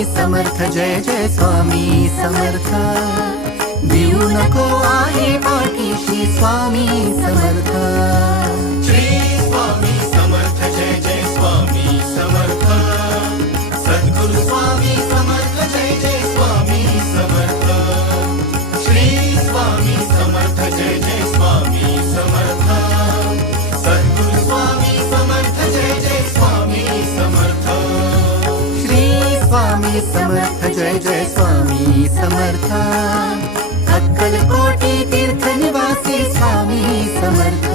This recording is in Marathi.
स्वामी समर्थ जय जय स्वामी समर्थ देऊ नको आहे पाठीशी स्वामी समर्थ श्री स्वामी समर्थ जय जय स्वामी समर्थ सद्गुरु स्वामी समर्थ जय जय स्वामी समर्थ श्री स्वामी समर्थ जय जय स्वामी समर्थ सद्गुरु स्वामी समर्थ जय जय स्वामी समर्थ श्री स्वामी समर्थ जय जय स्वामी समर्थ अक्कलकोटी तीर्थ निवासी स्वामी समर्थ